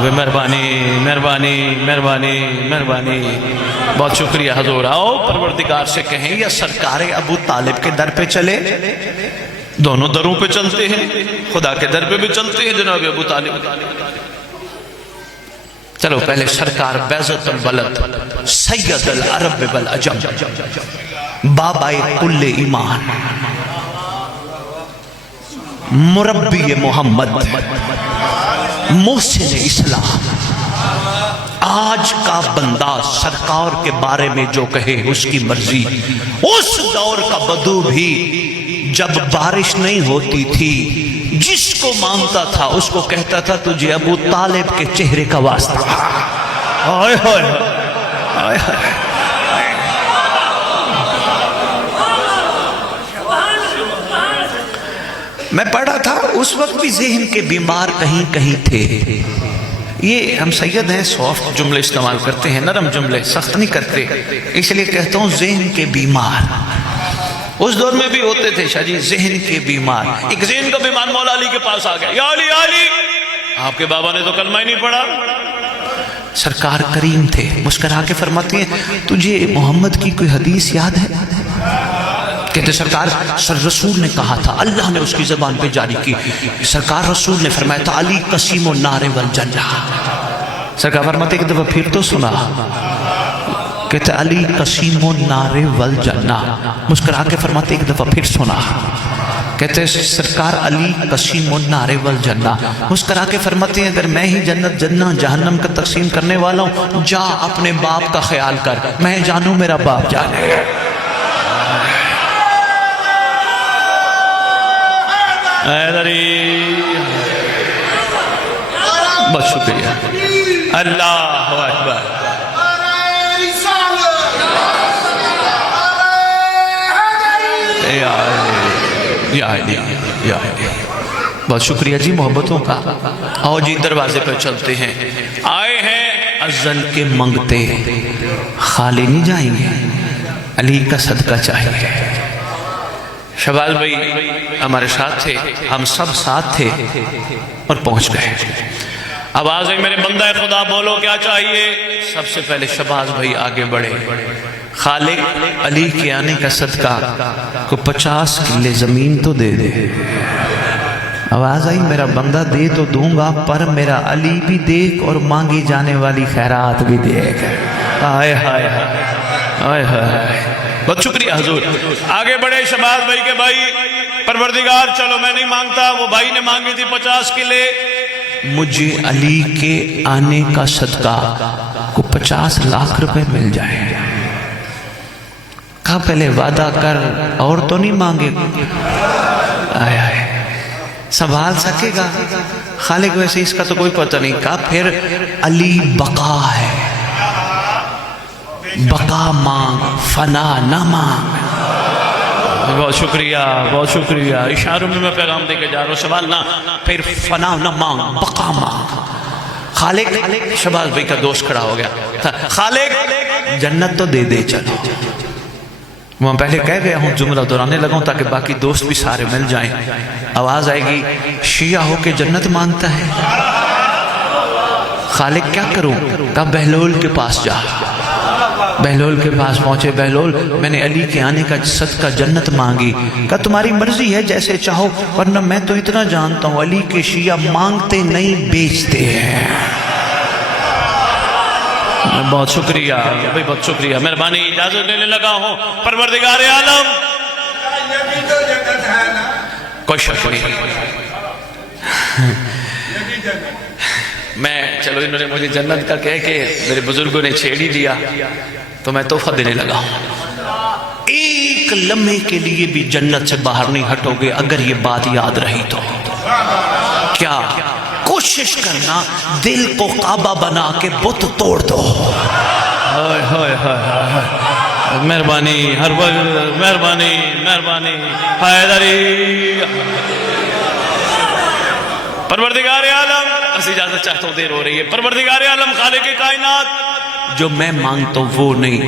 مہربانی مہربانی مہربانی مہربانی، بہت شکریہ حضور۔ آؤ پروردگار سے کہیں یا سرکار ابو طالب کے در پہ چلے، دونوں دروں پہ چلتے ہیں، خدا کے در پہ بھی چلتے ہیں جناب ابو طالب۔ چلو پہلے سرکار بیضت البلد سید العرب والعجم، بابائے کل ایمان، مربی محمد، محسن اسلام، آج کا بندہ سرکار کے بارے میں جو کہے اس کی مرضی۔ اس دور کا بدو بھی جب بارش نہیں ہوتی تھی جس کو مانتا تھا اس کو کہتا تھا تجھے ابو طالب کے چہرے کا واسطہ۔ آئے ہوئے آئے ہوئے، میں پڑھا تھا اس وقت بھی ذہن کے بیمار کہیں کہیں تھے۔ یہ ہم سید ہیں، سافٹ جملے استعمال کرتے ہیں، نرم جملے، سخت نہیں کرتے، اس لیے کہتا ہوں ذہن کے بیمار۔ اس دور میں بھی ہوتے تھے شاہ جی ذہن کے بیمار۔ ایک ذہن کا بیمار مولا علی کے پاس آ گیا، یا علی علی، آپ کے بابا نے تو کلمہ ہی نہیں پڑھا۔ سرکار کریم تھے، مسکرا کے فرماتے ہیں تجھے محمد کی کوئی حدیث یاد ہے؟ کہتے سرکار رسول نے کہا تھا، اللہ نے اس کی زبان پہ جاری کی، سرکار رسول نے فرمایا تھا علی قسیم النار والجنہ۔ سرکار فرماتے ایک دفعہ پھر تو سنا، کہتے علی قسیم النار والجنہ، مسکرا کے فرماتے ایک دفعہ پھر سنا، کہتے سرکار علی قسیم النار والجنہ، مسکرا کے فرماتے ہیں اگر میں ہی جنت جنہ جہنم کا تقسیم کرنے والا ہوں، جا اپنے باپ کا خیال کر، میں جانوں میرا باپ جانے۔ بہت شکریہ، اللہ اکبر۔ بہت شکریہ جی محبتوں کا۔ آؤ جی دروازے پر چلتے ہیں، آئے ہیں ازل کے منگتے، خالی نہیں جائیں گے، علی کا صدقہ چاہیے۔ شہباز بھائی ہمارے ساتھ تھے، ہم سب ساتھ تھے اور پہنچ گئے۔ آواز ہے میرے بندہ خدا بولو کیا چاہیے؟ سب سے پہلے شہباز بھائی آگے بڑھے، خالق علی کے آنے کا صدقہ کو 50 کلے زمین تو دے دے۔ آواز آئی میرا بندہ دے تو دوں گا، پر میرا علی بھی دیکھ اور مانگی جانے والی خیرات بھی دے گا۔ ہائے ہائے ہائے ہائے، بہت شکریہ حضور. آگے بڑھے شہباز بھائی کے بھائی. پروردگار چلو میں نہیں مانگتا، وہ بھائی نے مانگی تھی 50 کلے. مجھے علی کے آنے کا صدقہ کو 50 لاکھ روپے مل جائے. کہا پہلے وعدہ کر، اور تو نہیں مانگے. آئے آئے سنبھال سکے گا خالق؟ ویسے اس کا تو کوئی پتہ نہیں. کہا پھر علی بقا ہے، بقا مانگ، فنا نہ مانگ. بہت شکریہ بہت شکریہ. اشاروں میں میں پیغام دے کے جا رہا ہوں. سوال نہ، پھر فنا نہ مانگ، بقا مانگ. خالق، شہباز بھائی کا دوست کھڑا ہو گیا. خالق جنت تو دے دے چلو. میں پہلے کہہ گیا ہوں، جملہ دہرانے لگا ہوں تاکہ باقی دوست بھی سارے مل جائیں. آواز آئے گی شیعہ ہو کے جنت مانگتا ہے. خالق کیا کروں؟ کہا بہلول کے پاس جا. بہلول کے پاس پہنچے. بہلول میں نے علی کے آنے کا صدقہ جنت مانگی. کہا تمہاری مرضی ہے جیسے چاہو، ورنہ میں تو اتنا جانتا ہوں علی کے شیعہ مانگتے نہیں بیچتے ہیں. بہت شکریہ بھائی، بہت شکریہ، مہربانی. اجازت لینے لگا ہوں. پروردگار عالم کوئی شک نہیں. میں چلو انہوں نے مجھے جنت کا کہہ کے میرے بزرگوں نے چھیڑ ہی دیا تو میں تحفہ دینے لگا ہوں. ایک لمحے کے لیے بھی جنت سے باہر نہیں ہٹو گے اگر یہ بات یاد رہی تو. کیا کوشش کرنا دل کو کعبہ بنا کے بت توڑ دو. مہربانی ہر وقت، مہربانی مہربانی. حیدری پروردگار عالم، اسی اجازت چاہتا ہوں، دیر ہو رہی ہے. پروردگار عالم خالق کائنات، جو میں مانگتا ہوں وہ نہیں،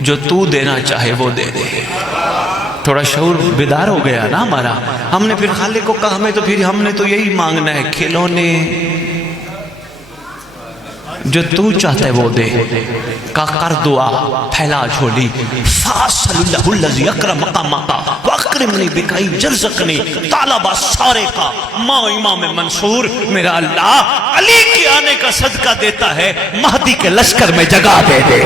جو تو دینا چاہے وہ دے دے. تھوڑا شعور بیدار ہو گیا نا ہمارا. ہم نے پھر خالق کو کہا ہمیں تو پھر ہم نے تو یہی مانگنا ہے، کھلونے جو تو چاہتا ہے وہ دے. کہا کر دعا، پھیلا جھولی. فاصل اللہ الذی اکرم مقامکا واکرمنی بکائی جرزقنی طالبہ سارے کا ماں امام منصور. میرا اللہ علی کے آنے کا صدقہ دیتا ہے، مہدی کے لشکر میں جگہ دے دے.